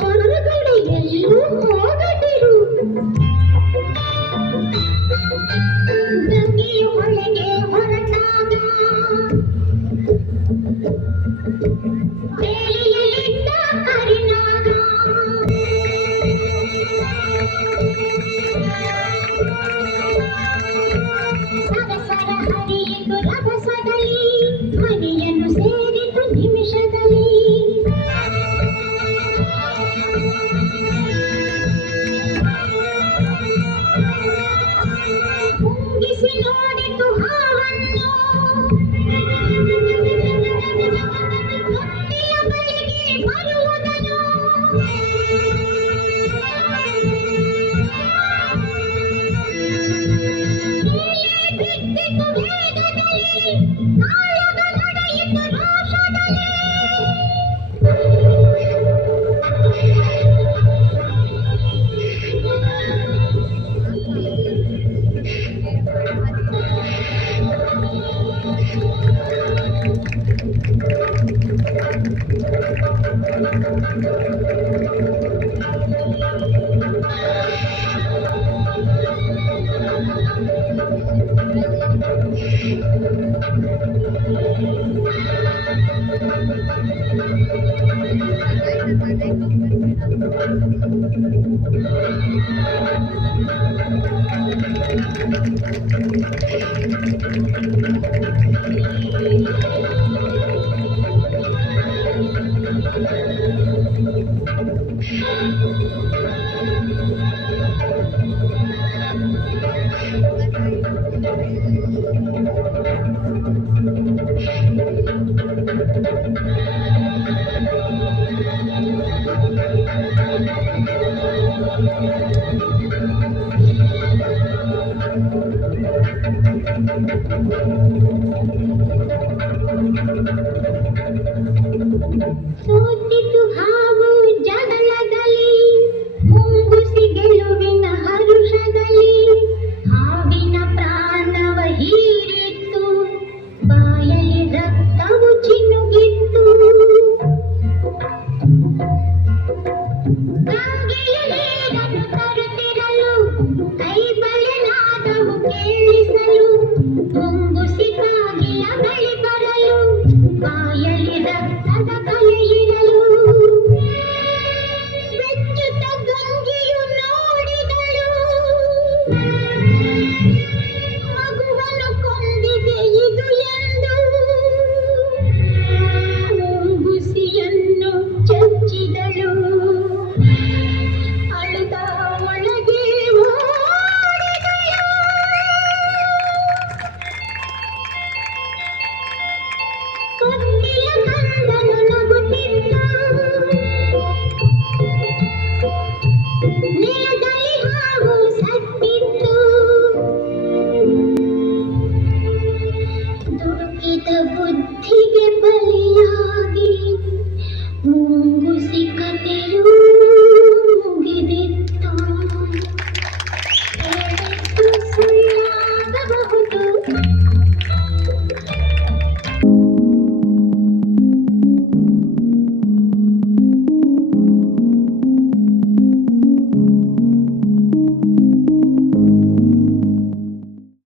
ಹೊರಗಡೆ ಎಲ್ಲೂ ಹೋಗದಿರು. ಗಂಗೆಯ ಒಳಗೆ ಹೊರಟಾಗ ಬೇಲಿಯಲ್ಲಿದ್ದ ಹರಿನಾಗ ಸರಸರ ಹರಿಯಿತು ರಭಸದಲ್ಲಿ, ಮನೆಯನ್ನು ಸೇರಿತು ನಿಮಿಷದಲ್ಲಿ. ಮುಂಗಿಸಿ ನೋಡಿತು ಹಾವನ್ನು, ಮುತ್ತಿನ ಬಳಿಗೆ ಬರುವುದನು. ಬಿಟ್ಟಿತು ವೇಗದಲ್ಲಿ, ಕಾಳಗ ನಡೆಯಿತು ರೋಷದಲ್ಲಿ. ಸೋತಿತು ಹಾವು ಜಗಳದಲ್ಲಿ, ಮುಂಗುಸಿ ಗೆಲುವಿನ ಹರುಷದಲ್ಲಿ. ಹಾವಿನ ಪ್ರಾಣವ ಹೀರಿತ್ತು, ಬಾಯಲ್ಲಿ ರಕ್ತವು ಚಿನುಗಿತ್ತು. ಗಂಗೆಯ ನೀರನ್ನು ತರುತ್ತಿರಲು, ಕೈ ಬಳೆನಾದವು ಕೇಳಿಸಲು. ಮುಂಗುಸಿ ಕಾಗಿಲ ಬಳಿ ಬರಲು, ಬಾಯಲ್ಲಿ ರಕ್ತದ ಕಲೆ ಇರಲು. ಬೆಚ್ಚುತ್ತ ಗಂಗೆಯು ನೋಡಿದಳು, ಮಗುವನ್ನು ಕೊಂದಿದೆ ಇದು ಎಂದು. ಮುಂಗುಸಿಯನ್ನು ಚಚ್ಚಿದಳು, ಅಳುತ್ತ ಒಳಗೆ ಓಡಿದಳು. ಕೊಟ್ಟಿಲ ಕಂದನು ನಗುತ್ತಿದ್ದ, ನೆಲದಲ್ಲಿ ಹಾವು ಸತ್ತಿತ್ತು. ದುಡುಕಿದ ಬುದ್ಧಿಗೆ ಬಲಿಯಾಗಿ ಮುಂಗುಸಿ ಕಥೆಯು